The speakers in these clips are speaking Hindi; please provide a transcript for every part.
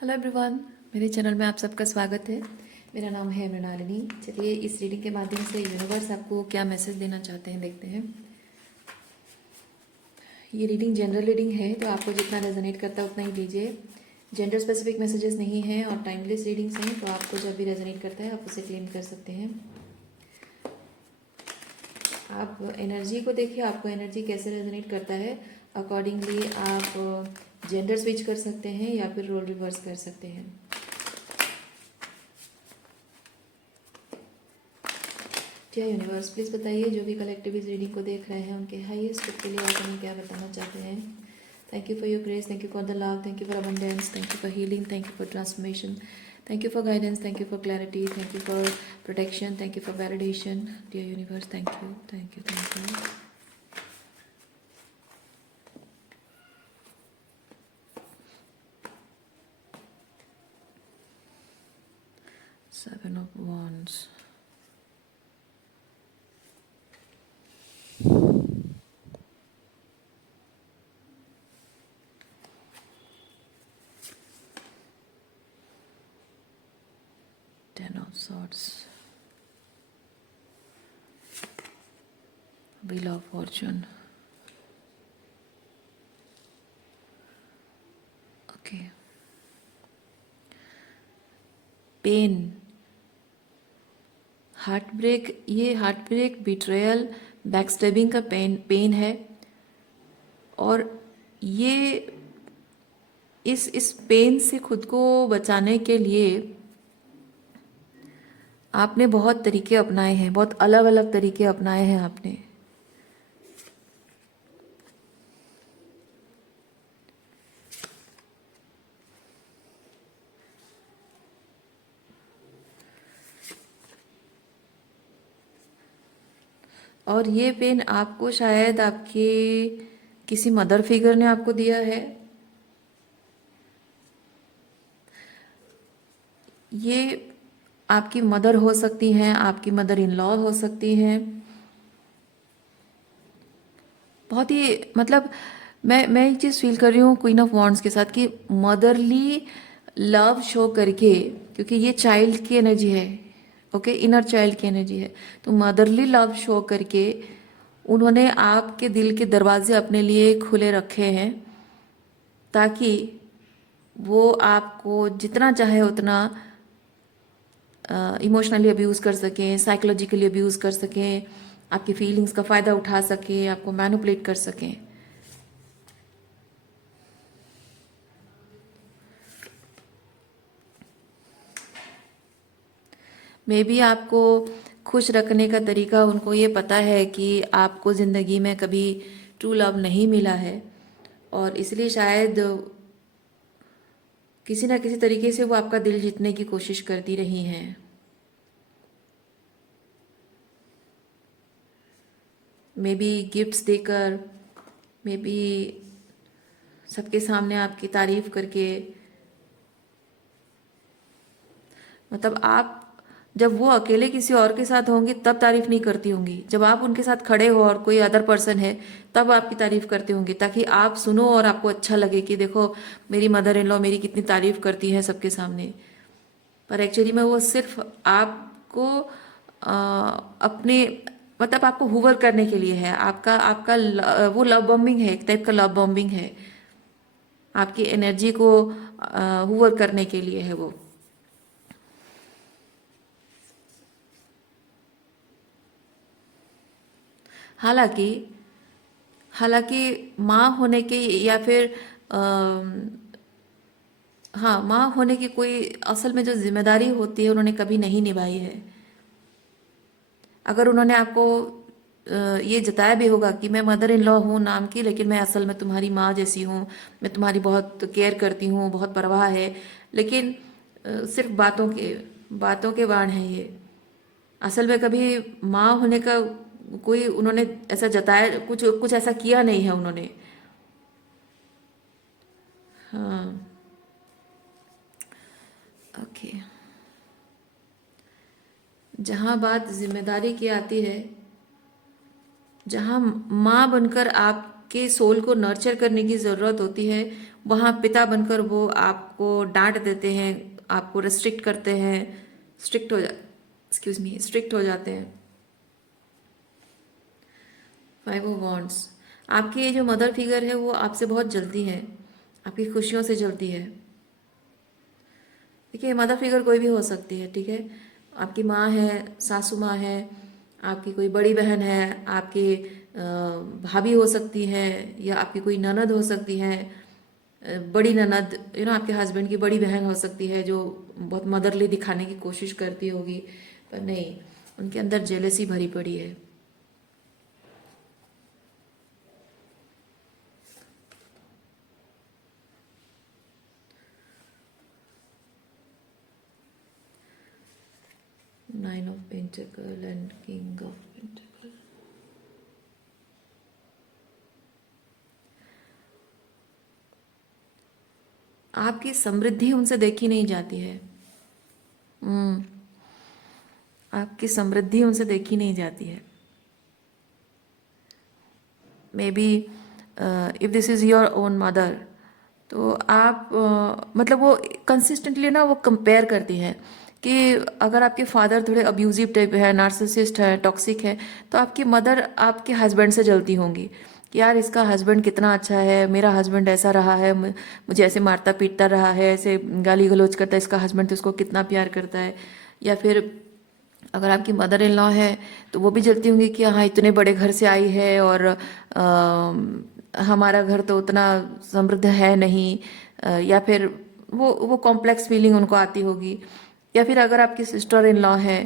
हेलो एवरीवन, मेरे चैनल में आप सबका स्वागत है। मेरा नाम है मृणालिनी। चलिए इस रीडिंग के माध्यम से यूनिवर्स आपको क्या मैसेज देना चाहते हैं देखते हैं। ये रीडिंग जनरल रीडिंग है, तो आपको जितना रेजोनेट करता है उतना ही लीजिए। जेंडर स्पेसिफिक मैसेजेस नहीं हैं और टाइमलेस रीडिंग्स हैं, तो आपको जब भी रेजोनेट करता है आप उसे क्लेम कर सकते हैं। आप एनर्जी को देखिए, आपको एनर्जी कैसे रेजोनेट करता है, अकॉर्डिंगली आप जेंडर स्विच कर सकते हैं या फिर रोल रिवर्स कर सकते हैं। क्या यूनिवर्स प्लीज़ बताइए, जो भी कलेक्टिव इस रीडिंग को देख रहे हैं उनके हाईएस्ट गुड के लिए आप हमें क्या बताना चाहते हैं। Thank you for your grace, thank you for the love, thank you for abundance, thank you for healing, thank you for transformation, thank you for guidance, thank you for clarity, thank you for protection, thank you for validation. Dear universe, thank you, thank you, thank you. 7 of Wands, Ten of Swords, Wheel of Fortune. Okay, pain, heart break, ये हार्ट ब्रेक, बिट्रेयल, बैकस्टेबिंग का पेन है। और ये इस पेन से खुद को बचाने के लिए आपने बहुत तरीके अपनाए हैं, बहुत अलग अलग तरीके अपनाए हैं आपने। और ये पेन आपको शायद आपके किसी मदर फिगर ने आपको दिया है। ये आपकी मदर हो सकती हैं, आपकी मदर इन लॉ हो सकती हैं। बहुत ही मतलब मैं एक चीज़ फील कर रही हूँ क्वीन ऑफ वॉन्ड्स के साथ कि मदरली लव शो करके, क्योंकि ये चाइल्ड की एनर्जी है, ओके, इनर चाइल्ड की एनर्जी है, तो मदरली लव शो करके उन्होंने आपके दिल के दरवाजे अपने लिए खुले रखे हैं, ताकि वो आपको जितना चाहे उतना इमोशनली अब्यूज़ कर सकें, साइकोलॉजिकली अब्यूज़ कर सकें, आपकी फीलिंग्स का फ़ायदा उठा सकें, आपको मैनिपुलेट कर सकें। मे बी आपको खुश रखने का तरीका उनको ये पता है कि आपको ज़िंदगी में कभी ट्रू लव नहीं मिला है, और इसलिए शायद किसी ना किसी तरीके से वो आपका दिल जीतने की कोशिश करती रही हैं। मे बी गिफ्ट्स देकर, मे बी सबके सामने आपकी तारीफ करके। मतलब आप जब वो अकेले किसी और के साथ होंगी तब तारीफ नहीं करती होंगी, जब आप उनके साथ खड़े हो और कोई अदर पर्सन है तब आपकी तारीफ करते होंगे, ताकि आप सुनो और आपको अच्छा लगे कि देखो मेरी मदर इन लॉ मेरी कितनी तारीफ करती है सबके सामने। पर एक्चुअली में वो सिर्फ आपको अपने मतलब आपको हुवर करने के लिए है। आपका आपका वो लव बॉम्बिंग है, एक टाइप का लव बॉम्बिंग है, आपकी एनर्जी को हुवर करने के लिए है वो। हालांकि हालांकि माँ होने के या फिर हाँ, माँ होने की कोई असल में जो जिम्मेदारी होती है उन्होंने कभी नहीं निभाई है। अगर उन्होंने आपको ये जताया भी होगा कि मैं मदर इन लॉ हूँ नाम की, लेकिन मैं असल में तुम्हारी माँ जैसी हूँ, मैं तुम्हारी बहुत केयर करती हूँ, बहुत परवाह है, लेकिन सिर्फ बातों के बाण हैं ये। असल में कभी माँ होने का कोई उन्होंने ऐसा जताया, कुछ कुछ ऐसा किया नहीं है उन्होंने। हाँ, ओके। जहाँ बात जिम्मेदारी की आती है, जहाँ माँ बनकर आपके सोल को नर्चर करने की ज़रूरत होती है, वहाँ पिता बनकर वो आपको डांट देते हैं, आपको रेस्ट्रिक्ट करते हैं, स्ट्रिक्ट हो जाते हैं। 5 ऑफ वॉन्ड्स, आपकी ये जो मदर फिगर है वो आपसे बहुत जलती है, आपकी खुशियों से जलती है। देखिए मदर फिगर कोई भी हो सकती है, ठीक है। आपकी माँ है, सासू माँ है, आपकी कोई बड़ी बहन है, आपकी भाभी हो सकती है, या आपकी कोई ननद हो सकती है, बड़ी ननद, आपके हस्बैंड की बड़ी बहन हो सकती है जो बहुत मदरली दिखाने की कोशिश करती होगी, पर नहीं, उनके अंदर जेलसी भरी पड़ी है। Nine of pentacle and king of pentacle. आपकी समृद्धि उनसे देखी नहीं जाती है। हम्म, आपकी समृद्धि उनसे देखी नहीं जाती है। May be if this is your own mother, तो आप मतलब वो कंसिस्टेंटली ना वो कंपेयर करती हैं कि अगर आपके फादर थोड़े अब्यूजिव टाइप है, नार्सिसिस्ट है, टॉक्सिक है, तो आपकी मदर आपके हस्बैंड से जलती होंगी कि यार इसका हस्बैंड कितना अच्छा है, मेरा हस्बैंड ऐसा रहा है, मुझे ऐसे मारता पीटता रहा है, ऐसे गाली गलौज करता है, इसका हस्बैंड तो इसको कितना प्यार करता है। या फिर अगर आपकी मदर इन लॉ है तो वो भी जलती होंगी कि हाँ इतने बड़े घर से आई है और हमारा घर तो उतना समृद्ध है नहीं, या फिर वो कॉम्प्लेक्स फीलिंग उनको आती होगी। या फिर अगर आपकी सिस्टर इन लॉ है,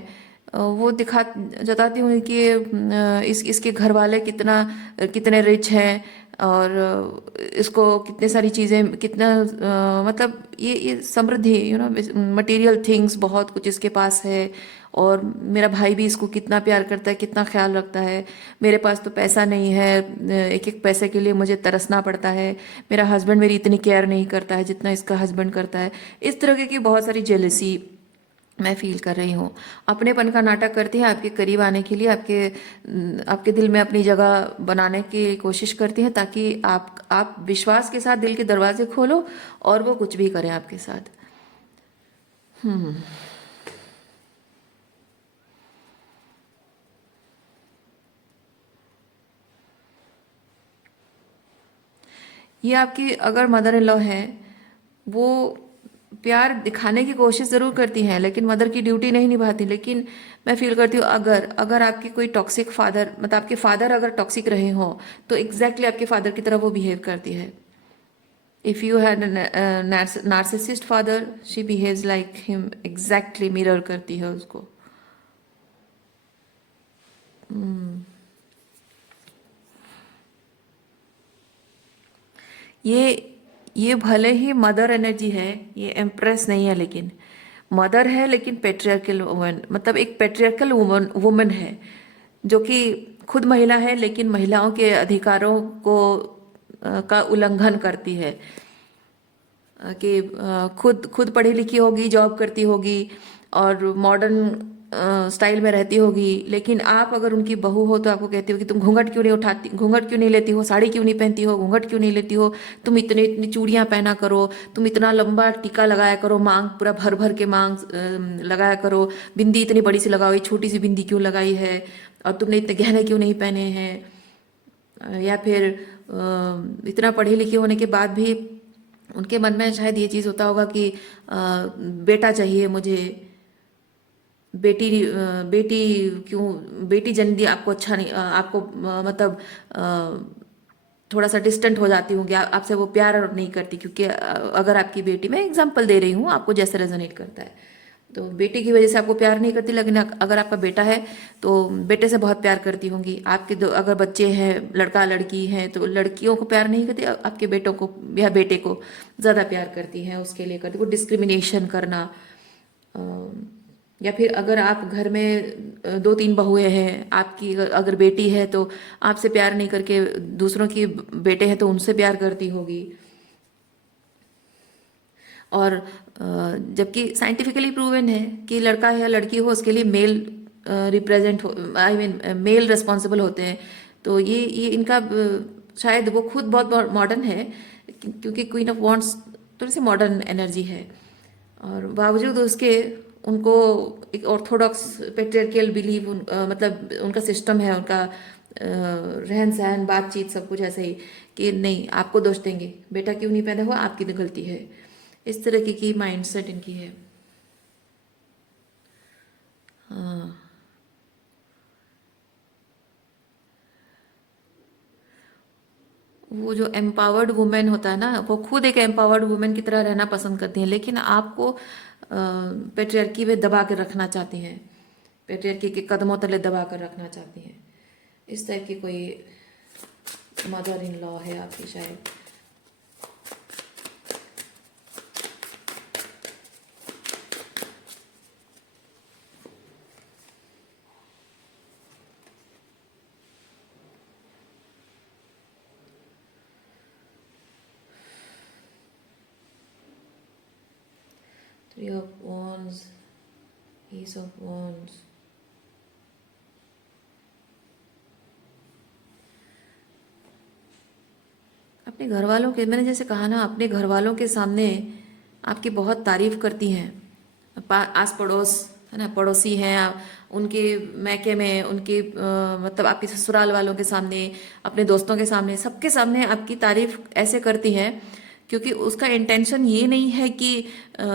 वो दिखा जताती होंगी कि इसके घर वाले कितने रिच हैं, और इसको कितने सारी चीज़ें, कितना मतलब ये समृद्धि, मटेरियल थिंग्स बहुत कुछ इसके पास है, और मेरा भाई भी इसको कितना प्यार करता है, कितना ख्याल रखता है, मेरे पास तो पैसा नहीं है, एक एक पैसे के लिए मुझे तरसना पड़ता है, मेरा हस्बैंड मेरी इतनी केयर नहीं करता है जितना इसका हस्बैंड करता है। इस तरह की बहुत सारी जेलसी मैं फील कर रही हूँ। अपनेपन का नाटक करती है आपके करीब आने के लिए, आपके दिल में अपनी जगह बनाने की कोशिश करती है, ताकि आप विश्वास के साथ दिल के दरवाजे खोलो और वो कुछ भी करें आपके साथ। हम्म, ये आपकी अगर मदर इन लॉ है, वो प्यार दिखाने की कोशिश ज़रूर करती हैं लेकिन मदर की ड्यूटी नहीं निभाती। लेकिन मैं फील करती हूँ अगर अगर आपकी कोई टॉक्सिक फादर, मतलब आपके फादर अगर टॉक्सिक रहे हों, तो एग्जैक्टली आपके फादर की तरह वो बिहेव करती है। If you had narcissist father, she behaves like him, exactly mirror करती है उसको। हम्म, ये ये भले ही मदर एनर्जी है, ये एम्प्रेस नहीं है, लेकिन मदर है, लेकिन पेट्रियार्कल वुमन, मतलब एक पेट्रियार्कल वुमन वुमन है जो कि खुद महिला है लेकिन महिलाओं के अधिकारों को का उल्लंघन करती है। कि खुद खुद पढ़ी लिखी होगी, जॉब करती होगी और मॉडर्न स्टाइल में रहती होगी, लेकिन आप अगर उनकी बहू हो तो आपको कहती हो कि तुम घूंघट क्यों नहीं उठाती, घूंघट क्यों नहीं लेती हो, साड़ी क्यों नहीं पहनती हो, घूंघट क्यों नहीं लेती हो, तुम इतनी इतनी चूड़ियां पहना करो, तुम इतना लंबा टीका लगाया करो, मांग पूरा भर भर के मांग लगाया करो, बिंदी इतनी बड़ी सी लगाओ, ये छोटी सी बिंदी क्यों लगाई है, और तुमने इतने गहने क्यों नहीं पहने हैं। या फिर इतना पढ़े लिखे होने के बाद भी उनके मन में शायद ये चीज़ होता होगा कि बेटा चाहिए मुझे, बेटी क्यों, बेटी जन्म दी आपको अच्छा नहीं, आपको मतलब थोड़ा सा डिस्टेंट हो जाती होंगी, आपसे वो प्यार नहीं करती, क्योंकि अगर आपकी बेटी, मैं एग्जांपल दे रही हूँ आपको जैसे रेजोनेट करता है, तो बेटे की वजह से आपको प्यार नहीं करती, लेकिन अगर आपका बेटा है तो बेटे से बहुत प्यार करती होंगी। आपके दो अगर बच्चे हैं, लड़का लड़की हैं, तो लड़कियों को प्यार नहीं करती, आपके बेटों को या बेटे को ज़्यादा प्यार करती हैं, उसके लिए करती, वो डिस्क्रिमिनेशन करना। अ, या फिर अगर आप घर में 2-3 बहुएं हैं, आपकी अगर बेटी है तो आपसे प्यार नहीं करके दूसरों की बेटे हैं तो उनसे प्यार करती होगी। और जबकि साइंटिफिकली प्रूवन है कि लड़का है या लड़की हो, उसके लिए मेल रिप्रेजेंट हो, आई मीन मेल रिस्पॉन्सिबल होते हैं। तो ये इनका शायद वो खुद बहुत मॉडर्न है क्योंकि क्वीन ऑफ वॉन्ड्स थोड़ी सी मॉडर्न एनर्जी है, और बावजूद उसके उनको एक ऑर्थोडॉक्स पेट्रियार्कियल बिलीव मतलब उनका सिस्टम है, उनका रहन सहन बातचीत सब कुछ ऐसे ही कि नहीं आपको दोष देंगे, बेटा क्यों नहीं पैदा हुआ, आपकी तो गलती है। इस तरह की माइंडसेट इनकी है। हाँ, वो जो एम्पावर्ड वुमेन होता है ना, वो खुद एक एम्पावर्ड वुमेन की तरह रहना पसंद करती हैं, लेकिन आपको पेट्रियार्की में दबा के रखना चाहती हैं, पेट्रियार्की के कदमों तले दबा कर रखना चाहती हैं। इस टाइप की कोई मदर इन लॉ है आपकी शायद। Three of wands, S of wands, अपने घर वालों के, मैंने जैसे कहा ना, अपने घर वालों के सामने आपकी बहुत तारीफ करती हैं, आस पड़ोस है ना, पड़ोसी हैं उनके मैके में, उनके मतलब आपके ससुराल वालों के सामने, अपने दोस्तों के सामने, सबके सामने आपकी तारीफ ऐसे करती हैं क्योंकि उसका इंटेंशन ये नहीं है कि अ,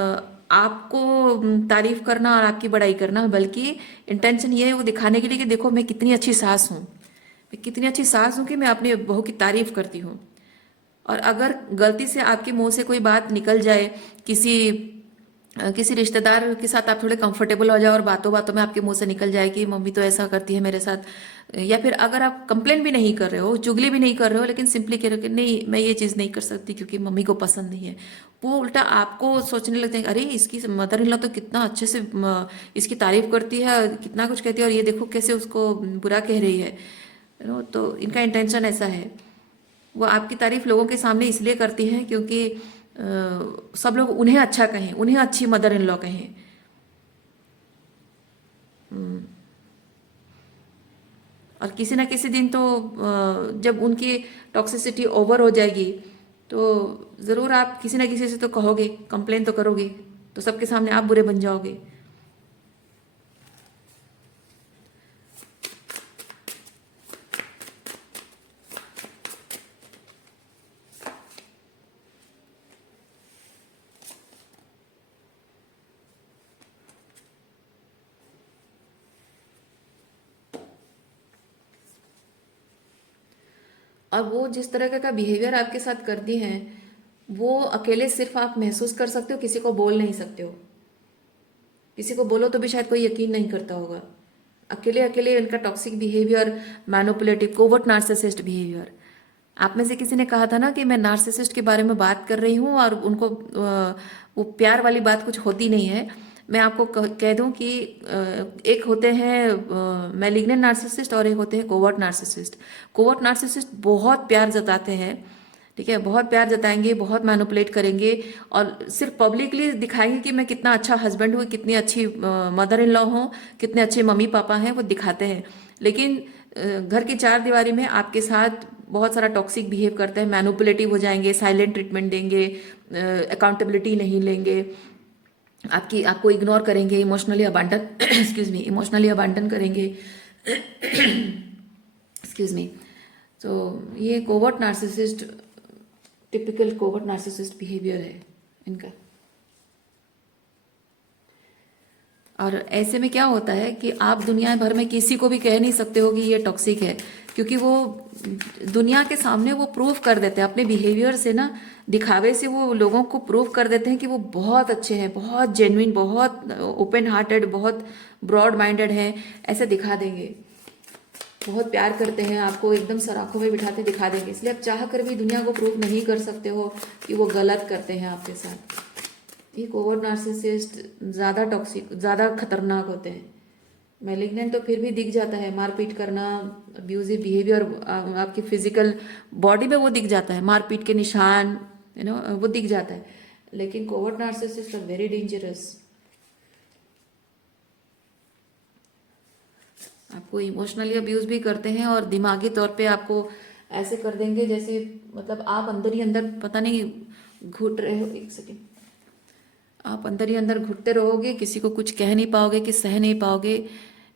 आपको तारीफ करना और आपकी बड़ाई करना, बल्कि इंटेंशन ये है वो दिखाने के लिए कि देखो मैं कितनी अच्छी सास हूँ, मैं कितनी अच्छी सास हूँ कि मैं अपनी बहू की तारीफ करती हूँ। और अगर गलती से आपके मुंह से कोई बात निकल जाए, किसी किसी रिश्तेदार के साथ आप थोड़े कंफर्टेबल हो जाओ और बातों बातों में आपके मुंह से निकल जाए कि मम्मी तो ऐसा करती है मेरे साथ, या फिर अगर आप कंप्लेन भी नहीं कर रहे हो, चुगली भी नहीं कर रहे हो, लेकिन सिंपली कह रहे हो कि नहीं मैं ये चीज़ नहीं कर सकती क्योंकि मम्मी को पसंद नहीं है, वो उल्टा आपको सोचने लगते हैं अरे इसकी मदर इन लॉ तो कितना अच्छे से इसकी तारीफ करती है, कितना कुछ कहती है, और ये देखो कैसे उसको बुरा कह रही है। तो इनका इंटेंशन ऐसा है। वो आपकी तारीफ लोगों के सामने इसलिए करती हैं क्योंकि सब लोग उन्हें अच्छा कहें, उन्हें अच्छी मदर इन लॉ कहें। और किसी ना किसी दिन तो जब उनकी टॉक्सिसिटी ओवर हो जाएगी तो ज़रूर आप किसी ना किसी से तो कहोगे, कंप्लेन तो करोगे, तो सबके सामने आप बुरे बन जाओगे। और वो जिस तरह का बिहेवियर आपके साथ करती हैं, वो अकेले सिर्फ आप महसूस कर सकते हो, किसी को बोल नहीं सकते हो। किसी को बोलो तो भी शायद कोई यकीन नहीं करता होगा। अकेले अकेले इनका toxic behaviour, manipulative, covert narcissist behaviour. आप में से किसी ने कहा था ना कि मैं नार्सिसिस्ट के बारे में बात कर रही हूँ और उनको वो प्यार वाली बात कुछ होती नहीं है। मैं आपको कह दूं कि एक होते हैं मैलिग्नेंट नार्सिसिस्ट और एक होते हैं कोवर्ट नार्सिसिस्ट। कोवर्ट नार्सिसिस्ट बहुत प्यार जताते हैं, ठीक है, बहुत प्यार जताएंगे, बहुत मैनिपुलेट करेंगे और सिर्फ पब्लिकली दिखाएंगे कि मैं कितना अच्छा हस्बैंड हूँ, कितनी अच्छी मदर इन लॉ हूँ, कितने अच्छे मम्मी पापा हैं, वो दिखाते हैं। लेकिन घर की चार दीवारी में आपके साथ बहुत सारा टॉक्सिक बिहेव करते हैं, मैनिपुलेटिव हो जाएंगे, साइलेंट ट्रीटमेंट देंगे, अकाउंटेबिलिटी नहीं लेंगे, आपको इग्नोर करेंगे, इमोशनली अबांडन एक्सक्यूज मी, इमोशनली अबांडन करेंगे, एक्सक्यूज मी। तो ये covert narcissist, typical covert narcissist behaviour है इनका। और ऐसे में क्या होता है कि आप दुनिया भर में किसी को भी कह नहीं सकते हो कि ये टॉक्सिक है, क्योंकि वो दुनिया के सामने वो प्रूव कर देते हैं अपने बिहेवियर से ना, दिखावे से वो लोगों को प्रूव कर देते हैं कि वो बहुत अच्छे हैं, बहुत जेन्युइन, बहुत ओपन हार्टेड, बहुत ब्रॉड माइंडेड हैं, ऐसे दिखा देंगे। बहुत प्यार करते हैं, आपको एकदम सराखों में बिठाते दिखा देंगे। इसलिए आप चाह कर भी दुनिया को प्रूव नहीं कर सकते हो कि वो गलत करते हैं आपके साथ। ये कोवर्ट नार्सिसिस्ट ज़्यादा टॉक्सिक, ज़्यादा खतरनाक होते हैं। मैलिग्नेंट तो फिर भी दिख जाता है, मारपीट करना, अब्यूजिव बिहेवियर आपकी फिजिकल बॉडी में वो दिख जाता है, मारपीट के निशान, वो दिख जाता है। लेकिन covert narcissist are very dangerous. आपको इमोशनली अब्यूज भी करते हैं और दिमागी तौर पे आपको ऐसे कर देंगे जैसे मतलब आप अंदर ही अंदर पता नहीं घुट रहे हो। एक सेकेंड। आप अंदर ही अंदर घुटते रहोगे, किसी को कुछ कह नहीं पाओगे, कि सह नहीं पाओगे।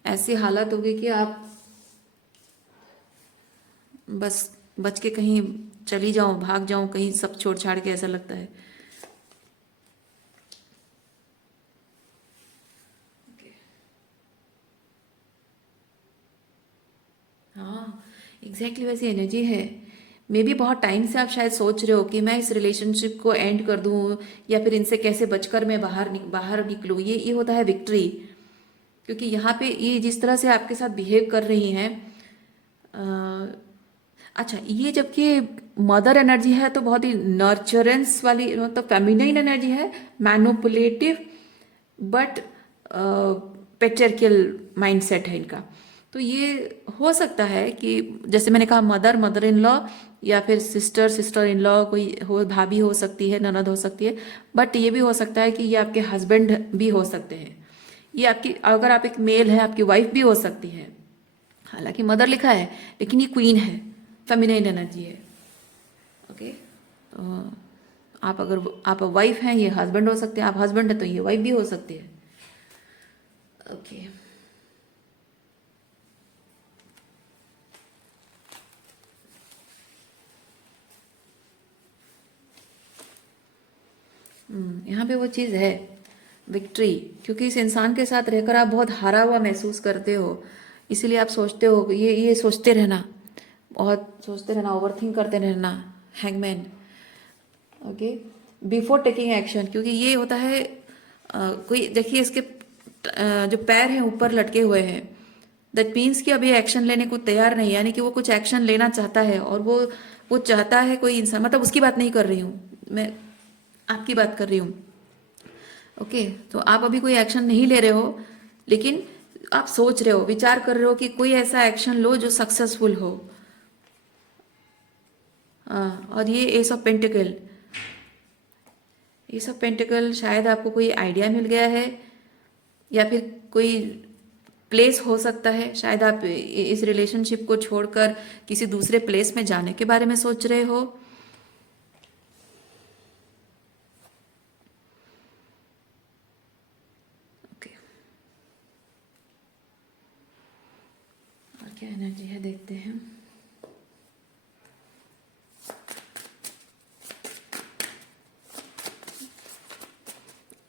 ऐसी हालत होगी कि आप बस बच के कहीं चली जाओ, भाग जाओ कहीं, सब छोड़ छाड़ के, ऐसा लगता है। हाँ, एग्जैक्टली वैसी एनर्जी है। मे भी बहुत टाइम से आप शायद सोच रहे हो कि मैं इस रिलेशनशिप को एंड कर दूं, या फिर इनसे कैसे बचकर मैं बाहर निकलूं। ये होता है विक्ट्री। क्योंकि यहाँ पे ये जिस तरह से आपके साथ बिहेव कर रही हैं, अच्छा, ये जबकि मदर एनर्जी है तो बहुत ही नर्चरेंस वाली, मतलब फेमिनाइन एनर्जी है, मैनुपुलेटिव, बट पेट्रियर्कियल माइंडसेट है इनका। तो ये हो सकता है कि जैसे मैंने कहा, मदर इन लॉ, या फिर सिस्टर इन लॉ, कोई हो, भाभी हो सकती है, ननद हो सकती है। बट ये भी हो सकता है कि ये आपके हस्बैंड भी हो सकते हैं। ये आपकी, अगर आप एक मेल है, आपकी वाइफ भी हो सकती है। हालांकि मदर लिखा है, लेकिन ये क्वीन है, फेमिनाइन एनर्जी है। ओके। तो आप, अगर आप वाइफ हैं, ये हस्बैंड हो सकते हैं, आप हस्बैंड है तो ये वाइफ भी हो सकती है। ओके। यहाँ पे वो चीज़ है, विक्ट्री। क्योंकि इस इंसान के साथ रहकर आप बहुत हारा हुआ महसूस करते हो, इसीलिए आप सोचते हो, ये सोचते रहना, बहुत सोचते रहना, ओवरथिंक करते रहना। Hangman. Okay. Before taking action, क्योंकि ये होता है कोई, देखिए इसके जो पैर हैं ऊपर लटके हुए हैं, दैट मीन्स कि अभी एक्शन लेने को तैयार नहीं, यानी कि वो कुछ एक्शन लेना चाहता है, और वो चाहता है कोई इंसान, मतलब उसकी बात नहीं कर रही हूँ मैं, आपकी बात कर रही हूँ। ओके। तो आप अभी कोई एक्शन नहीं ले रहे हो, लेकिन आप सोच रहे हो, विचार कर रहे हो कि कोई ऐसा एक्शन लो जो सक्सेसफुल हो। और ये एस ऑफ पेंटिकल, ये सब पेंटिकल, शायद आपको कोई आइडिया मिल गया है, या फिर कोई प्लेस हो सकता है। शायद आप इस रिलेशनशिप को छोड़कर किसी दूसरे प्लेस में जाने के बारे में सोच रहे हो। ओके। और क्या एनर्जी है, देखते हैं।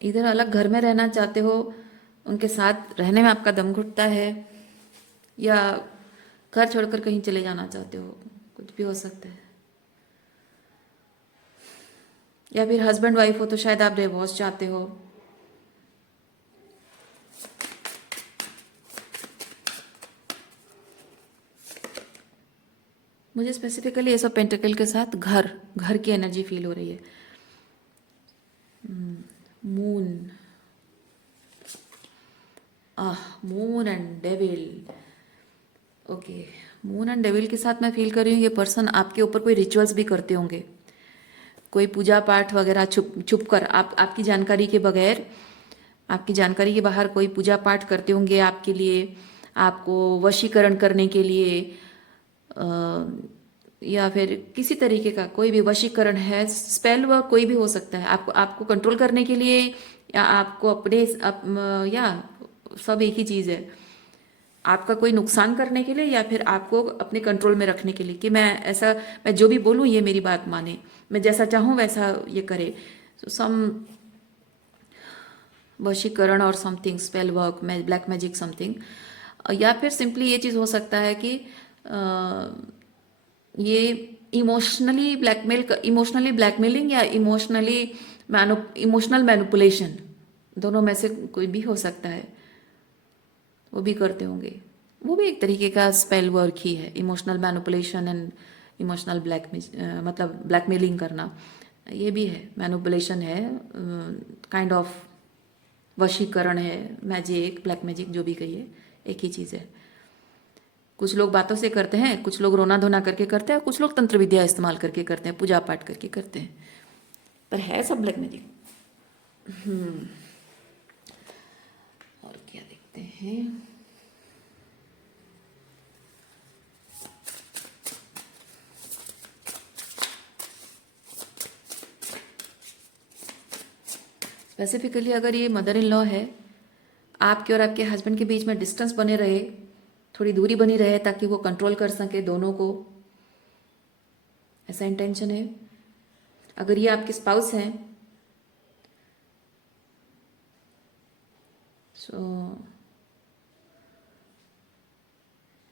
इधर अलग घर में रहना चाहते हो, उनके साथ रहने में आपका दम घुटता है, या घर छोड़कर कहीं चले जाना चाहते हो, कुछ भी हो सकता है। या फिर हस्बैंड वाइफ हो तो शायद आप डिवोर्स चाहते हो। मुझे स्पेसिफिकली ये सब पेंटिकल के साथ घर घर की एनर्जी फील हो रही है। Moon, moon and devil. Okay. Moon and devil के साथ मैं फील कर रही हूँ, ये पर्सन आपके ऊपर कोई रिचुअल्स भी करते होंगे, कोई पूजा पाठ वगैरह, छुप छुप कर, आपकी जानकारी के बगैर, आपकी जानकारी के बाहर कोई पूजा पाठ करते होंगे आपके लिए, आपको वशीकरण करने के लिए, अ, या फिर किसी तरीके का कोई भी वशीकरण है, स्पेल वर्क कोई भी हो सकता है, आपको आपको कंट्रोल करने के लिए, या आपको अपने या सब एक ही चीज़ है, आपका कोई नुकसान करने के लिए, या फिर आपको अपने कंट्रोल में रखने के लिए, कि मैं जो भी बोलूँ ये मेरी बात माने, मैं जैसा चाहूँ वैसा ये करे। सम वशीकरण और something, spell work, black magic something. या फिर सिंपली ये चीज़ हो सकता है कि ये इमोशनली ब्लैकमेलिंग, या इमोशनल मैनुपुलेशन, दोनों में से कोई भी हो सकता है, वो भी करते होंगे। वो भी एक तरीके का स्पेल वर्क ही है, इमोशनल मैनुपुलेशन एंड इमोशनल मतलब ब्लैकमेलिंग करना, ये भी है, मैनुपुलेशन है, काइंड ऑफ वशीकरण है, मैजिक, ब्लैक मैजिक, जो भी कहिए, एक ही चीज़ है। कुछ लोग बातों से करते हैं, कुछ लोग रोना धोना करके करते हैं, कुछ लोग तंत्र विद्या इस्तेमाल करके करते हैं, पूजा पाठ करके करते हैं, पर है सब ब्लैक मैजिक। और क्या देखते हैं। स्पेसिफिकली अगर ये मदर इन लॉ है, आपके और आपके हस्बैंड के बीच में डिस्टेंस बने रहे, थोड़ी दूरी बनी रहे ताकि वो कंट्रोल कर सके दोनों को, ऐसा इंटेंशन है। अगर ये आपके स्पाउस हैं, सो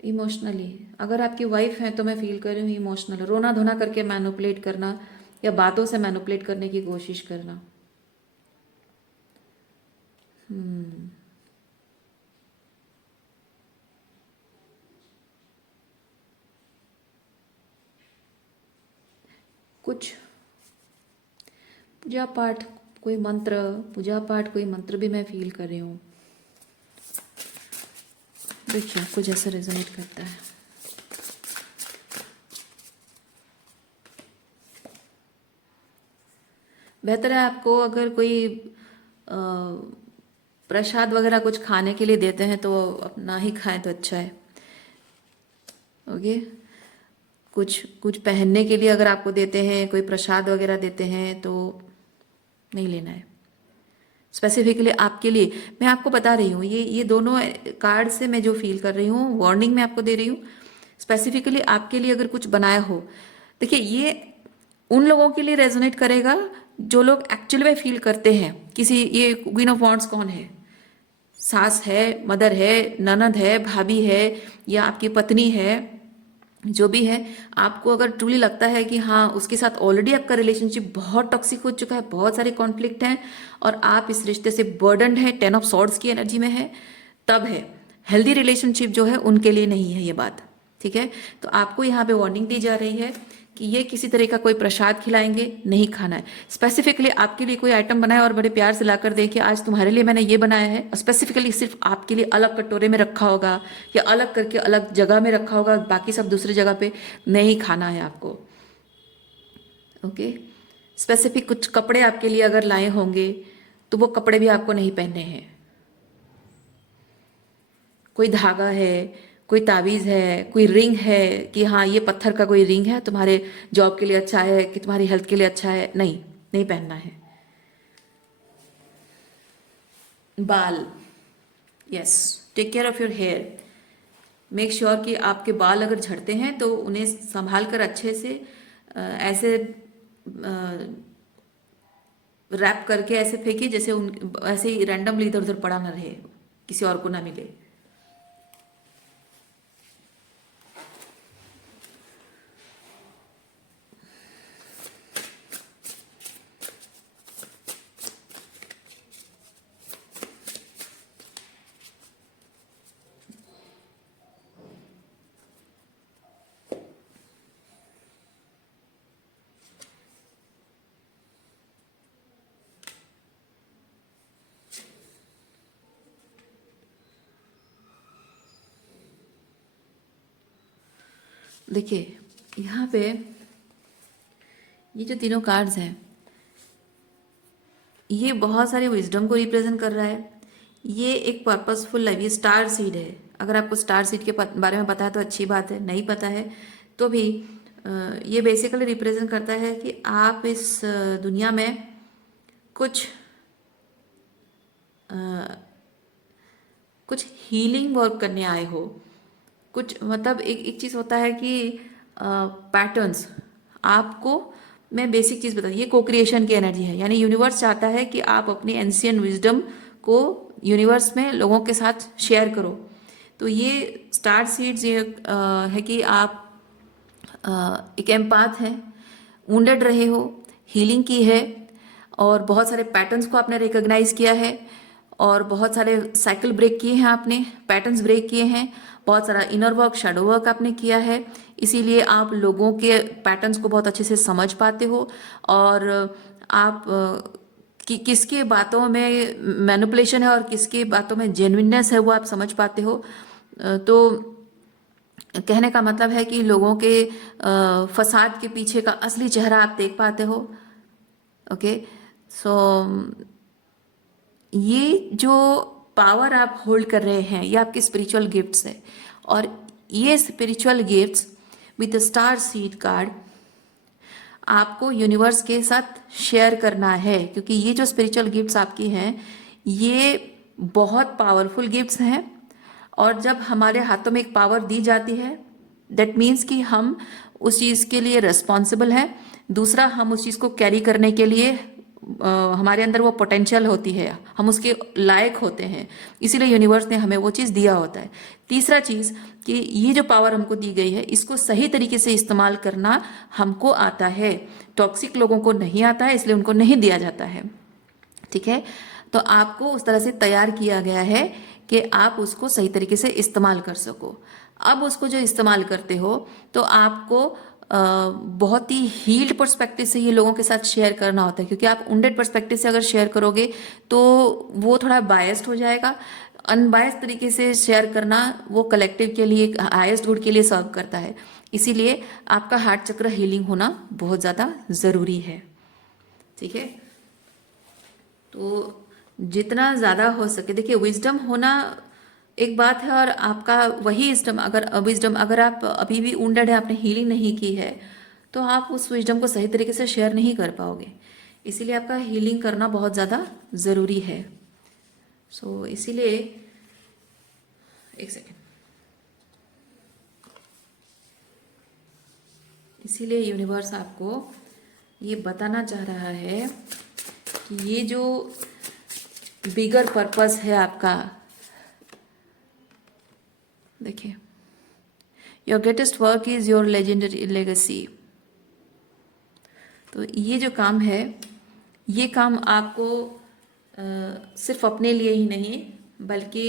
इमोशनली अगर आपकी वाइफ है तो मैं फील कर रही हूँ इमोशनल, रोना धोना करके मैनिपुलेट करना या बातों से मैनिपुलेट करने की कोशिश करना। कुछ पूजा पाठ, कोई मंत्र, पूजा पाठ कोई मंत्र भी मैं फील कर रही हूँ। देखिए कुछ ऐसा रेजोनेट करता है। बेहतर है आपको अगर कोई प्रसाद वगैरह कुछ खाने के लिए देते हैं तो अपना ही खाएं तो अच्छा है। ओके, कुछ कुछ पहनने के लिए अगर आपको देते हैं, कोई प्रसाद वगैरह देते हैं तो नहीं लेना है। स्पेसिफिकली आपके लिए मैं आपको बता रही हूँ, ये दोनों कार्ड से मैं जो फील कर रही हूँ, वार्निंग मैं आपको दे रही हूँ। स्पेसिफिकली आपके लिए अगर कुछ बनाया हो, देखिए ये उन लोगों के लिए रेजोनेट करेगा जो लोग एक्चुअली में फील करते हैं किसी, ये क्वीन ऑफ वॉन्ड्स कौन है? सास है, मदर है, ननद है, भाभी है या आपकी पत्नी है, जो भी है, आपको अगर ट्रूली लगता है कि हाँ उसके साथ ऑलरेडी आपका रिलेशनशिप बहुत टॉक्सिक हो चुका है, बहुत सारे कॉन्फ्लिक्ट हैं और आप इस रिश्ते से बर्डनड है, 10 ऑफ सॉर्ड्स की एनर्जी में है, तब है। हेल्दी रिलेशनशिप जो है उनके लिए नहीं है ये बात, ठीक है। तो आपको यहाँ पे वार्निंग दी जा रही है कि ये किसी तरह का कोई प्रसाद खिलाएंगे, नहीं खाना है। स्पेसिफिकली आपके लिए कोई आइटम बनाए और बड़े प्यार से लाकर दे कि आज तुम्हारे लिए मैंने ये बनाया है, स्पेसिफिकली सिर्फ आपके लिए अलग कटोरे में रखा होगा या अलग करके अलग जगह में रखा होगा, बाकी सब दूसरी जगह पे नहीं खाना है आपको। ओके, स्पेसिफिक कुछ कपड़े आपके लिए अगर लाए होंगे तो वो कपड़े भी आपको नहीं पहनने हैं। कोई धागा है, कोई ताबीज है, कोई रिंग है कि हाँ ये पत्थर का कोई रिंग है, तुम्हारे जॉब के लिए अच्छा है कि तुम्हारी हेल्थ के लिए अच्छा है, नहीं, नहीं पहनना है। बाल, yes, take care of your hair. Make sure कि आपके बाल अगर झड़ते हैं तो उन्हें संभाल कर अच्छे से ऐसे रैप करके ऐसे फेंकिए जैसे उन ऐसे ही रैंडमली इधर उधर पड़ा ना रहे, किसी और को ना मिले। देखिए यहाँ पे ये जो तीनों कार्ड्स हैं ये बहुत सारे विजडम को रिप्रेजेंट कर रहा है। ये एक पर्पसफुल लाइफ, ये स्टार सीड है। अगर आपको स्टार सीड के बारे में पता है तो अच्छी बात है, नहीं पता है तो भी ये बेसिकली रिप्रेजेंट करता है कि आप इस दुनिया में कुछ कुछ हीलिंग वर्क करने आए हो। कुछ मतलब एक चीज़ होता है कि पैटर्न्स आपको, मैं बेसिक चीज़ बता, ये को क्रिएशन की एनर्जी है, यानी यूनिवर्स चाहता है कि आप अपनी एंशियंट विजडम को यूनिवर्स में लोगों के साथ शेयर करो। तो ये स्टार सीड्स ये है कि आप एक एम्पाथ हैं, वुंडेड रहे हो, हीलिंग की है और बहुत सारे पैटर्न्स को आपने रिकॉग्नाइज किया है और बहुत सारे साइकिल ब्रेक किए हैं आपने, पैटर्न्स ब्रेक किए हैं, बहुत सारा इनर वर्क, शैडो वर्क आपने किया है। इसीलिए आप लोगों के पैटर्न्स को बहुत अच्छे से समझ पाते हो और आप कि किसके बातों में मैनिपुलेशन है और किसकी बातों में जेन्युइननेस है वो आप समझ पाते हो। तो कहने का मतलब है कि लोगों के फसाद के पीछे का असली चेहरा आप देख पाते हो। ओके, सो ये जो पावर आप होल्ड कर रहे हैं ये आपके स्पिरिचुअल गिफ्ट्स है और ये spiritual gifts with star seed card आपको यूनिवर्स के साथ शेयर करना है, क्योंकि ये जो स्पिरिचुअल गिफ्ट्स आपकी हैं ये बहुत पावरफुल गिफ्ट्स हैं। और जब हमारे हाथों में एक पावर दी जाती है, दैट मीन्स कि हम उस चीज़ के लिए रिस्पॉन्सिबल हैं। दूसरा, हम उस चीज़ को कैरी करने के लिए हमारे अंदर वो पोटेंशियल होती है, हम उसके लायक होते हैं, इसीलिए यूनिवर्स ने हमें वो चीज़ दिया होता है। तीसरा चीज़ कि ये जो पावर हमको दी गई है इसको सही तरीके से इस्तेमाल करना हमको आता है। टॉक्सिक लोगों को नहीं आता है, इसलिए उनको नहीं दिया जाता है। ठीक है, तो आपको उस तरह से तैयार किया गया है कि आप उसको सही तरीके से इस्तेमाल कर सको। अब उसको जो इस्तेमाल करते हो तो आपको बहुत ही हील्ड पर्सपेक्टिव से ये लोगों के साथ शेयर करना होता है, क्योंकि आप उंडेड पर्सपेक्टिव से अगर शेयर करोगे तो वो थोड़ा बायस्ड हो जाएगा। अनबायस्ड तरीके से शेयर करना वो कलेक्टिव के लिए, हाईएस्ट गुड के लिए सर्व करता है। इसीलिए आपका हार्ट चक्र हीलिंग होना बहुत ज़्यादा ज़रूरी है। ठीक है, तो जितना ज़्यादा हो सके, देखिए विजडम होना एक बात है, और आपका वही विजडम अगर आप अभी भी वुंडेड है, आपने हीलिंग नहीं की है, तो आप उस विजडम को सही तरीके से शेयर नहीं कर पाओगे। इसीलिए आपका हीलिंग करना बहुत ज़्यादा ज़रूरी है। सो इसीलिए एक सेकेंड, इसीलिए यूनिवर्स आपको ये बताना चाह रहा है कि ये जो बिगर पर्पस है आपका, देखिए, your greatest work is your legendary legacy. तो ये जो काम है, ये काम आपको सिर्फ अपने लिए ही नहीं बल्कि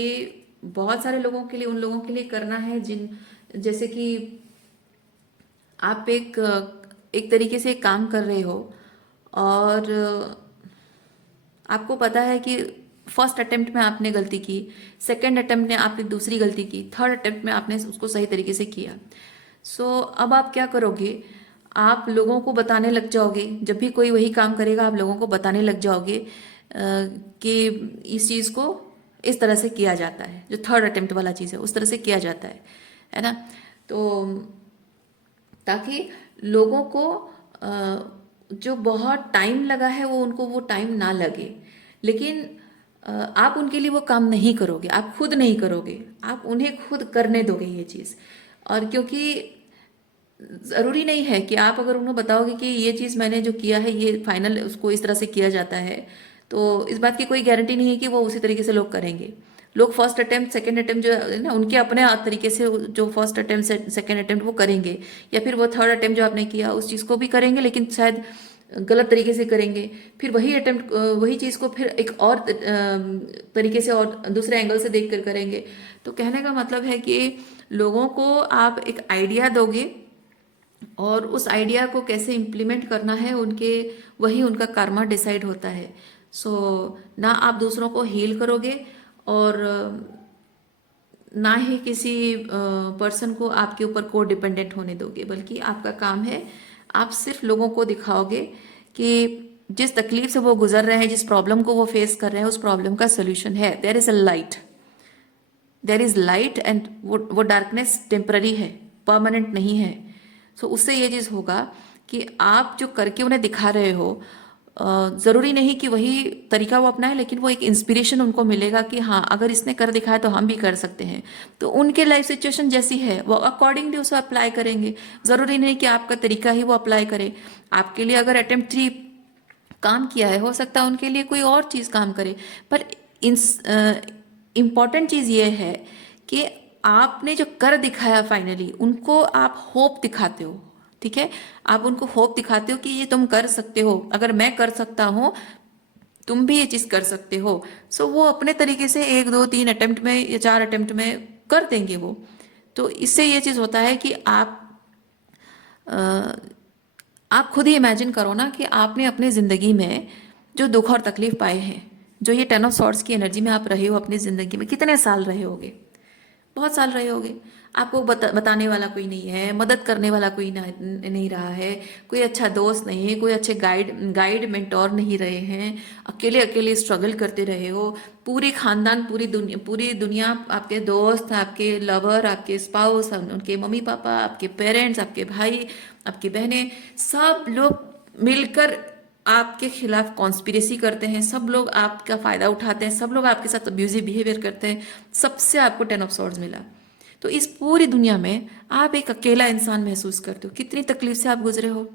बहुत सारे लोगों के लिए, उन लोगों के लिए करना है जिन, जैसे कि आप एक तरीके से काम कर रहे हो और आपको पता है कि फर्स्ट अटेम्प्ट में आपने गलती की, सेकंड अटेम्प्ट में आपने दूसरी गलती की, थर्ड अटेम्प्ट में आपने उसको सही तरीके से किया। अब आप क्या करोगे, आप लोगों को बताने लग जाओगे। जब भी कोई वही काम करेगा आप लोगों को बताने लग जाओगे कि इस चीज़ को इस तरह से किया जाता है, जो थर्ड अटेम्प्ट वाला चीज़ है उस तरह से किया जाता है ना। तो ताकि लोगों को जो बहुत टाइम लगा है वो उनको वो टाइम ना लगे। लेकिन आप उनके लिए वो काम नहीं करोगे, आप खुद नहीं करोगे, आप उन्हें खुद करने दोगे ये चीज़। और क्योंकि ज़रूरी नहीं है कि आप अगर उन्हें बताओगे कि ये चीज़ मैंने जो किया है ये फाइनल उसको इस तरह से किया जाता है, तो इस बात की कोई गारंटी नहीं है कि वो उसी तरीके से लोग करेंगे। लोग फर्स्ट अटेम्प्ट सेकंड अटेम्प्ट जो है ना, उनके अपने तरीके से जो फर्स्ट अटेम्प्ट सेकंड अटेम्प्ट वो करेंगे, या फिर वो थर्ड अटेम्प्ट जो आपने किया उस चीज़ को भी करेंगे, लेकिन शायद गलत तरीके से करेंगे। फिर वही अटेम्प्ट वही चीज़ को फिर एक और तरीके से और दूसरे एंगल से देख कर करेंगे। तो कहने का मतलब है कि लोगों को आप एक आइडिया दोगे और उस आइडिया को कैसे इम्प्लीमेंट करना है उनके, वही उनका कर्मा डिसाइड होता है। ना आप दूसरों को हील करोगे और ना ही किसी पर्सन को आपके ऊपर को डिपेंडेंट होने दोगे, बल्कि आपका काम है आप सिर्फ लोगों को दिखाओगे कि जिस तकलीफ से वो गुजर रहे हैं, जिस प्रॉब्लम को वो फेस कर रहे हैं, उस प्रॉब्लम का सोल्यूशन है। There is a light, there is light, and वो डार्कनेस टेम्पररी है, परमानेंट नहीं है। उससे ये चीज़ होगा कि आप जो करके उन्हें दिखा रहे हो, ज़रूरी नहीं कि वही तरीका वो अपनाए, लेकिन वो एक इंस्पिरेशन उनको मिलेगा कि हाँ अगर इसने कर दिखाया तो हम भी कर सकते हैं। तो उनके लाइफ सिचुएशन जैसी है वो अकॉर्डिंगली उसे अप्लाई करेंगे। ज़रूरी नहीं कि आपका तरीका ही वो अप्लाई करे। आपके लिए अगर अटेम्प्ट 3 काम किया है, हो सकता है उनके लिए कोई और चीज़ काम करे। पर इम्पॉर्टेंट चीज़ ये है कि आपने जो कर दिखाया फाइनली उनको आप होप दिखाते हो। ठीक है, आप उनको होप दिखाते हो कि ये तुम कर सकते हो, अगर मैं कर सकता हूँ तुम भी ये चीज़ कर सकते हो। वो अपने तरीके से 1 2 3 अटेम्प्ट में या 4 अटेम्प्ट में कर देंगे वो। तो इससे ये चीज़ होता है कि आप खुद ही इमेजिन करो ना कि आपने अपनी ज़िंदगी में जो दुख और तकलीफ पाए हैं, जो ये 10 ऑफ सॉर्ड्स की एनर्जी में आप रहे हो अपनी ज़िंदगी में, कितने साल रहे होगे, बहुत साल रहे होगे। आपको बताने वाला कोई नहीं है, मदद करने वाला कोई नहीं रहा है, कोई अच्छा दोस्त नहीं है, कोई अच्छे गाइड मेंटोर नहीं रहे हैं, अकेले अकेले स्ट्रगल करते रहे हो। पूरी खानदान, पूरी दुनिया, आपके दोस्त, आपके लवर, आपके स्पाउस, उनके मम्मी पापा, आपके पेरेंट्स, आपके भाई, आपकी बहनें, सब लोग मिलकर आपके खिलाफ कॉन्स्पिरेसी करते हैं, सब लोग आपका फायदा उठाते हैं, सब लोग आपके साथ अब्यूजिव बिहेवियर करते हैं, सबसे आपको 10 ऑफ सॉर्ड्स मिला। तो इस पूरी दुनिया में आप एक अकेला इंसान महसूस करते हो, कितनी तकलीफ से आप गुजरे हो।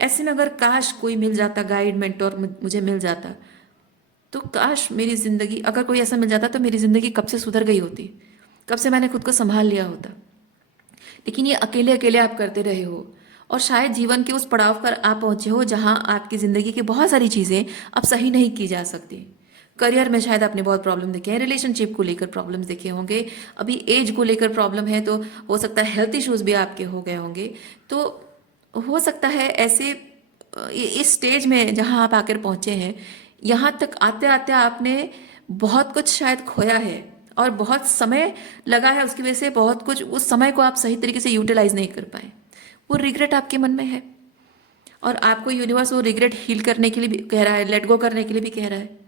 ऐसे में अगर काश कोई मिल जाता, गाइड मेंटोर मुझे मिल जाता, तो काश मेरी जिंदगी, अगर कोई ऐसा मिल जाता तो मेरी जिंदगी कब से सुधर गई होती, कब से मैंने खुद को संभाल लिया होता। लेकिन ये अकेले अकेले आप करते रहे हो, और शायद जीवन के उस पड़ाव पर आप पहुंचे हो जहां आपकी जिंदगी की बहुत सारी चीजें अब सही नहीं की जा सकती। करियर में शायद आपने बहुत प्रॉब्लम देखे हैं, रिलेशनशिप को लेकर प्रॉब्लम्स देखे होंगे, अभी एज को लेकर प्रॉब्लम है, तो हो सकता है हेल्थ इश्यूज भी आपके हो गए होंगे। तो हो सकता है ऐसे इस स्टेज में जहां आप आकर पहुंचे हैं, यहाँ तक आते आते आपने बहुत कुछ शायद खोया है, और बहुत समय लगा है, उसकी वजह से बहुत कुछ उस समय को आप सही तरीके से यूटिलाइज नहीं कर पाए। वो रिग्रेट आपके मन में है, और आपको यूनिवर्स वो रिग्रेट हील करने के लिए भी कह रहा है, लेट गो करने के लिए भी कह रहा है।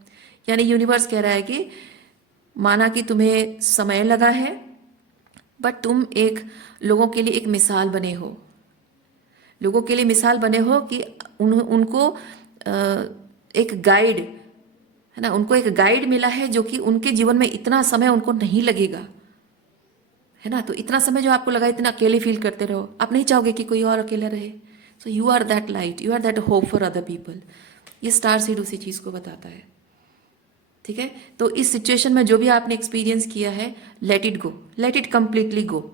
यानी यूनिवर्स कह रहा है कि माना कि तुम्हें समय लगा है, बट तुम एक लोगों के लिए एक मिसाल बने हो, लोगों के लिए मिसाल बने हो कि उनको एक गाइड है ना, उनको एक गाइड मिला है जो कि उनके जीवन में इतना समय उनको नहीं लगेगा, है ना। तो इतना समय जो आपको लगा, इतना अकेले फील करते रहो, आप नहीं चाहोगे कि कोई और अकेला रहे। So you are that light, you are that hope for other people. ये स्टार सीड उसी चीज को बताता है, ठीक है। तो इस सिचुएशन में जो भी आपने एक्सपीरियंस किया है, let it go, let it completely go,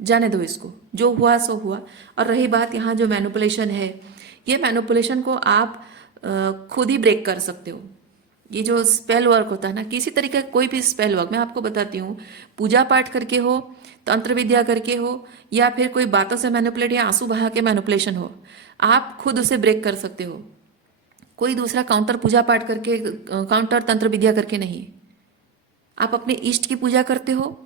जाने दो इसको, जो हुआ सो हुआ। और रही बात यहाँ जो मैनिपुलेशन है, ये मैनिपुलेशन को आप खुद ही ब्रेक कर सकते हो। ये जो स्पेल वर्क होता है ना, किसी तरीके का कोई भी स्पेल वर्क, मैं आपको बताती हूँ, पूजा पाठ करके हो, तंत्र विद्या करके हो, या फिर कोई बातों से मैनिपुलेट या आंसू बहा के मैनिपुलेशन हो, आप खुद उसे ब्रेक कर सकते हो। कोई दूसरा काउंटर पूजा पाठ करके, काउंटर तंत्र विद्या करके नहीं। आप अपने इष्ट की पूजा करते हो,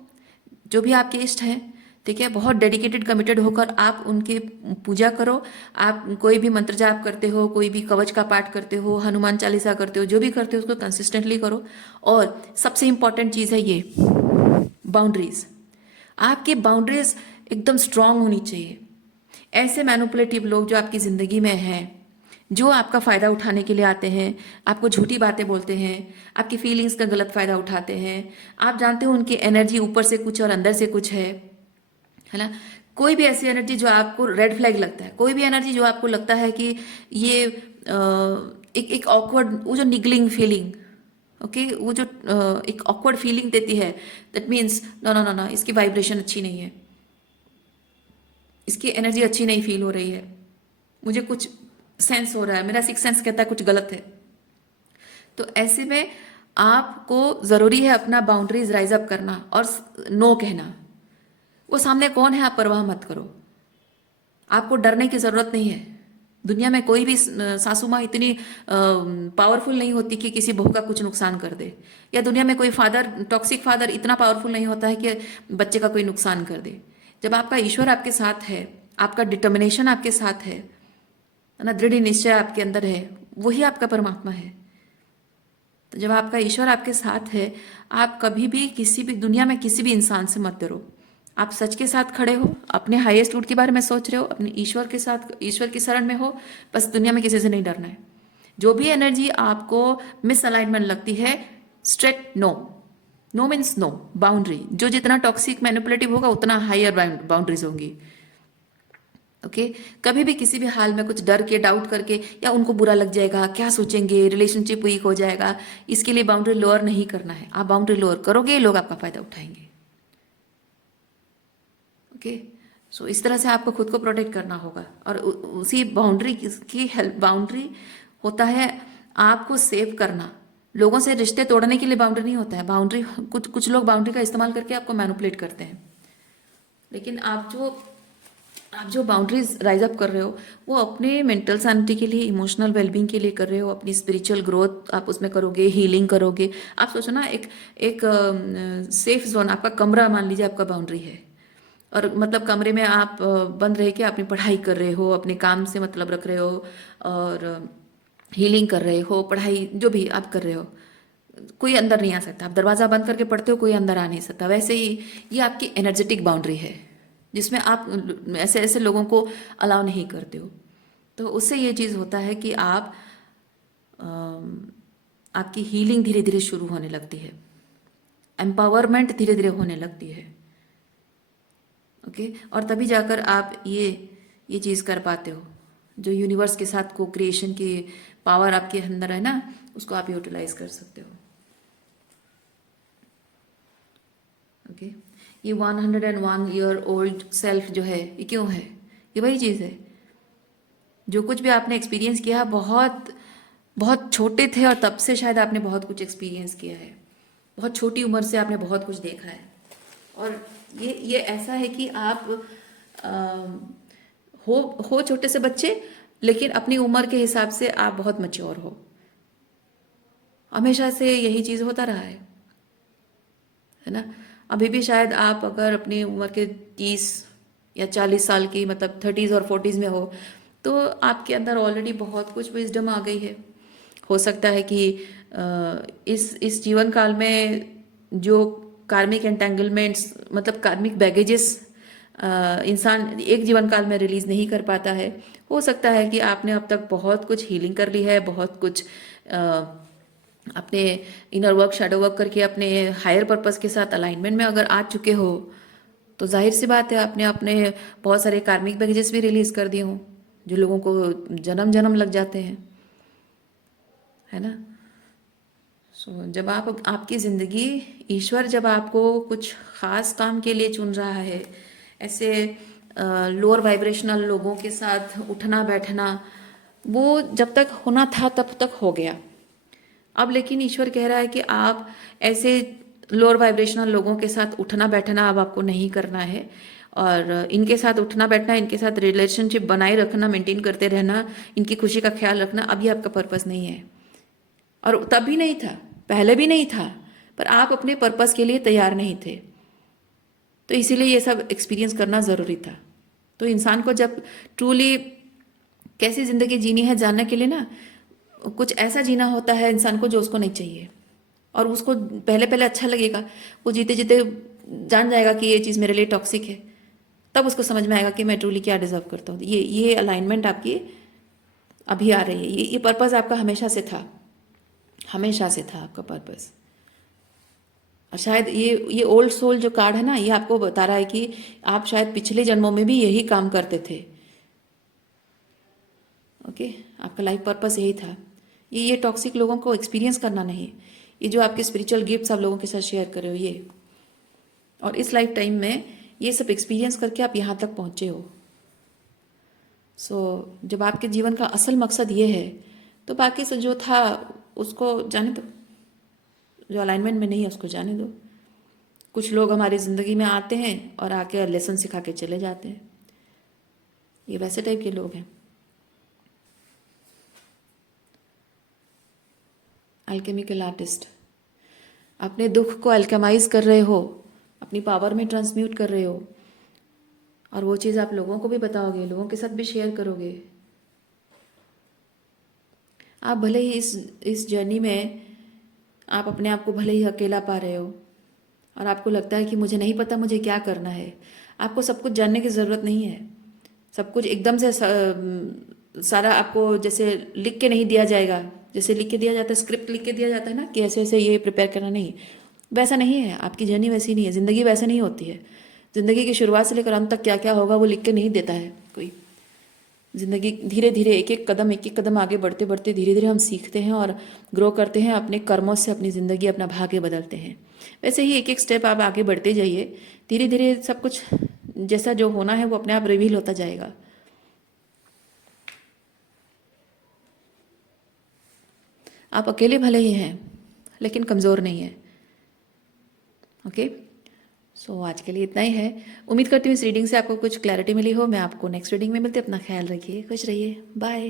जो भी आपके इष्ट हैं, ठीक है, बहुत डेडिकेटेड कमिटेड होकर आप उनकी पूजा करो। आप कोई भी मंत्र जाप करते हो, कोई भी कवच का पाठ करते हो, हनुमान चालीसा करते हो, जो भी करते हो उसको कंसिस्टेंटली करो। और सबसे इंपॉर्टेंट चीज़ है ये बाउंड्रीज, आपकी बाउंड्रीज एकदम स्ट्रांग होनी चाहिए। ऐसे मैनिपुलेटिव लोग जो आपकी ज़िंदगी में हैं, जो आपका फ़ायदा उठाने के लिए आते हैं, आपको झूठी बातें बोलते हैं, आपकी फीलिंग्स का गलत फ़ायदा उठाते हैं, आप जानते हो उनकी एनर्जी ऊपर से कुछ और अंदर से कुछ है ना। कोई भी ऐसी एनर्जी जो आपको रेड फ्लैग लगता है, कोई भी एनर्जी जो आपको लगता है कि ये एक ऑकवर्ड, वो जो निगलिंग फीलिंग, ओके, वो जो एक ऑकवर्ड फीलिंग देती है, that means no no no no, इसकी वाइब्रेशन अच्छी नहीं है, इसकी एनर्जी अच्छी नहीं फील हो रही है, मुझे कुछ सेंस हो रहा है, मेरा सिक्स सेंस कहता है कुछ गलत है। तो ऐसे में आपको ज़रूरी है अपना बाउंड्रीज राइज अप करना और नो कहना। वो सामने कौन है आप परवाह मत करो, आपको डरने की ज़रूरत नहीं है। दुनिया में कोई भी सासू माँ इतनी पावरफुल नहीं होती कि किसी बहू का कुछ नुकसान कर दे, या दुनिया में कोई फादर, टॉक्सिक फादर इतना पावरफुल नहीं होता है कि बच्चे का कोई नुकसान कर दे। जब आपका ईश्वर आपके साथ है, आपका डिटर्मिनेशन आपके साथ है ना, दृढ़ निश्चय आपके अंदर है, वही आपका परमात्मा है। तो जब आपका ईश्वर आपके साथ है, आप कभी भी किसी भी दुनिया में किसी भी इंसान से मत डरो। आप सच के साथ खड़े हो, अपने हाईएस्ट रूट के बारे में सोच रहे हो, अपने ईश्वर के साथ, ईश्वर की शरण में हो, बस दुनिया में किसी से नहीं डरना है। जो भी एनर्जी आपको मिसअलाइनमेंट लगती है, straight no, no means no, boundary. जो जितना टॉक्सिक मैनिपुलेटिव होगा उतना हायर बाउंड्रीज होंगी, ओके। कभी भी किसी भी हाल में कुछ डर के, डाउट करके, या उनको बुरा लग जाएगा, क्या सोचेंगे, रिलेशनशिप वीक हो जाएगा, इसके लिए बाउंड्री लोअर नहीं करना है। आप बाउंड्री लोअर करोगे, लोग आपका फायदा उठाएंगे, ओके। सो इस तरह से आपको खुद को प्रोटेक्ट करना होगा। और उसी बाउंड्री की हेल्प, बाउंड्री होता है आपको सेव करना। लोगों से रिश्ते तोड़ने के लिए बाउंड्री नहीं होता है। बाउंड्री, कुछ लोग बाउंड्री का इस्तेमाल करके आपको मैनिपुलेट करते हैं, लेकिन आप जो बाउंड्रीज राइज अप कर रहे हो, वो अपने मेंटल सैनिटी के लिए, इमोशनल वेलबींग के लिए कर रहे हो, अपनी स्पिरिचुअल ग्रोथ आप उसमें करोगे, हीलिंग करोगे। आप सोचो ना, एक सेफ जोन, आपका कमरा मान लीजिए आपका बाउंड्री है, और मतलब कमरे में आप बंद रह के अपनी पढ़ाई कर रहे हो, अपने काम से मतलब रख रहे हो, और हीलिंग कर रहे हो, पढ़ाई जो भी आप कर रहे हो, कोई अंदर नहीं आ सकता। आप दरवाज़ा बंद करके पढ़ते हो, कोई अंदर आ नहीं सकता। वैसे ही ये आपकी एनर्जेटिक बाउंड्री है, जिसमें आप ऐसे ऐसे लोगों को अलाउ नहीं करते हो। तो उससे ये चीज़ होता है कि आप आपकी हीलिंग धीरे धीरे शुरू होने लगती है, एम्पावरमेंट धीरे धीरे होने लगती है। ओके, और तभी जाकर आप ये चीज़ कर पाते हो, जो यूनिवर्स के साथ को क्रिएशन की पावर आपके अंदर है ना, उसको आप यूटिलाइज कर सकते हो। ओके, ये 101 ईयर ओल्ड सेल्फ जो है, ये क्यों है? ये वही चीज़ है, जो कुछ भी आपने एक्सपीरियंस किया बहुत बहुत छोटे थे और तब से शायद आपने बहुत कुछ एक्सपीरियंस किया है, बहुत छोटी उम्र से आपने बहुत कुछ देखा है। और ये ऐसा है कि आप अ, हो छोटे से बच्चे, लेकिन अपनी उम्र के हिसाब से आप बहुत मैच्योर हो। हमेशा से यही चीज़ होता रहा है ना। अभी भी शायद आप अगर अपनी उम्र के 30 या 40 साल की, मतलब 30s और 40s में हो, तो आपके अंदर ऑलरेडी बहुत कुछ विजडम आ गई है। हो सकता है कि इस जीवन काल में जो कार्मिक एंटेंगलमेंट्स, मतलब कार्मिक बैगेजेस इंसान एक जीवन काल में रिलीज नहीं कर पाता है, हो सकता है कि आपने अब तक बहुत कुछ हीलिंग कर ली है, बहुत कुछ अपने इनर वर्क, शैडो वर्क करके अपने हायर पर्पस के साथ अलाइनमेंट में अगर आ चुके हो, तो जाहिर सी बात है आपने अपने बहुत सारे कार्मिक बैगेजेस भी रिलीज कर दिए हों, जो लोगों को जन्म जन्म लग जाते हैं, है ना। सो जब आपकी ज़िंदगी, ईश्वर जब आपको कुछ ख़ास काम के लिए चुन रहा है, ऐसे लोअर वाइब्रेशनल लोगों के साथ उठना बैठना, वो जब तक होना था तब तक हो गया। अब लेकिन ईश्वर कह रहा है कि आप ऐसे लोअर वाइब्रेशनल लोगों के साथ उठना बैठना अब आपको नहीं करना है, और इनके साथ उठना बैठना, इनके साथ रिलेशनशिप बनाए रखना, मेंटेन करते रहना, इनकी खुशी का ख्याल रखना, अब ये आपका पर्पस नहीं है। और तब भी नहीं था, पहले भी नहीं था, पर आप अपने पर्पस के लिए तैयार नहीं थे, तो इसीलिए ये सब एक्सपीरियंस करना ज़रूरी था। तो इंसान को जब ट्रूली कैसी ज़िंदगी जीनी है जानने के लिए ना, कुछ ऐसा जीना होता है इंसान को जो उसको नहीं चाहिए, और उसको पहले पहले अच्छा लगेगा, वो जीते जीते जान जाएगा कि ये चीज़ मेरे लिए टॉक्सिक है, तब उसको समझ में आएगा कि मैं ट्रूली क्या डिजर्व करता हूँ। ये अलाइनमेंट आपकी अभी आ रही है, ये पर्पस आपका हमेशा से था, हमेशा से था आपका पर्पस। शायद ये ओल्ड सोल जो कार्ड है ना, ये आपको बता रहा है कि आप शायद पिछले जन्मों में भी यही काम करते थे। ओके, आपका लाइफ पर्पस यही था। ये टॉक्सिक लोगों को एक्सपीरियंस करना नहीं, ये जो आपके स्पिरिचुअल गिफ्ट्स आप लोगों के साथ शेयर कर रहे हो, ये, और इस लाइफ टाइम में ये सब एक्सपीरियंस करके आप यहाँ तक पहुँचे हो। सो जब आपके जीवन का असल मकसद ये है, तो बाकी से जो था उसको जाने दो, जो अलाइनमेंट में नहीं है उसको जाने दो। कुछ लोग हमारी ज़िंदगी में आते हैं और आके लेसन सिखा के चले जाते हैं, ये वैसे टाइप के लोग हैं। अल्केमिकल आर्टिस्ट, अपने दुख को अल्केमाइज कर रहे हो, अपनी पावर में ट्रांसम्यूट कर रहे हो, और वो चीज़ आप लोगों को भी बताओगे, लोगों के साथ भी शेयर करोगे। आप भले ही इस जर्नी में आप अपने आप को भले ही अकेला पा रहे हो, और आपको लगता है कि मुझे नहीं पता मुझे क्या करना है। आपको सब कुछ जानने की ज़रूरत नहीं है, सब कुछ एकदम से सारा आपको जैसे लिख के नहीं दिया जाएगा, जैसे लिख के दिया जाता है, स्क्रिप्ट लिख के दिया जाता है ना कि ऐसे ऐसे ये प्रिपेयर करना, नहीं, वैसा नहीं है। आपकी जर्नी वैसी नहीं है, ज़िंदगी वैसे नहीं होती है। ज़िंदगी की शुरुआत से लेकर अंत तक क्या क्या होगा वो लिख के नहीं देता है कोई। ज़िंदगी धीरे धीरे एक एक कदम आगे बढ़ते बढ़ते धीरे धीरे हम सीखते हैं और ग्रो करते हैं, अपने कर्मों से अपनी ज़िंदगी, अपना भाग्य बदलते हैं। वैसे ही एक एक स्टेप आप आगे बढ़ते जाइए, धीरे धीरे सब कुछ जैसा जो होना है वो अपने आप रिवील होता जाएगा। आप अकेले भले ही हैं, लेकिन कमज़ोर नहीं है। ओके, सो आज के लिए इतना ही है। उम्मीद करती हूँ इस रीडिंग से आपको कुछ क्लैरिटी मिली हो। मैं आपको नेक्स्ट रीडिंग में मिलती हूँ। अपना ख्याल रखिए, खुश रहिए, बाय।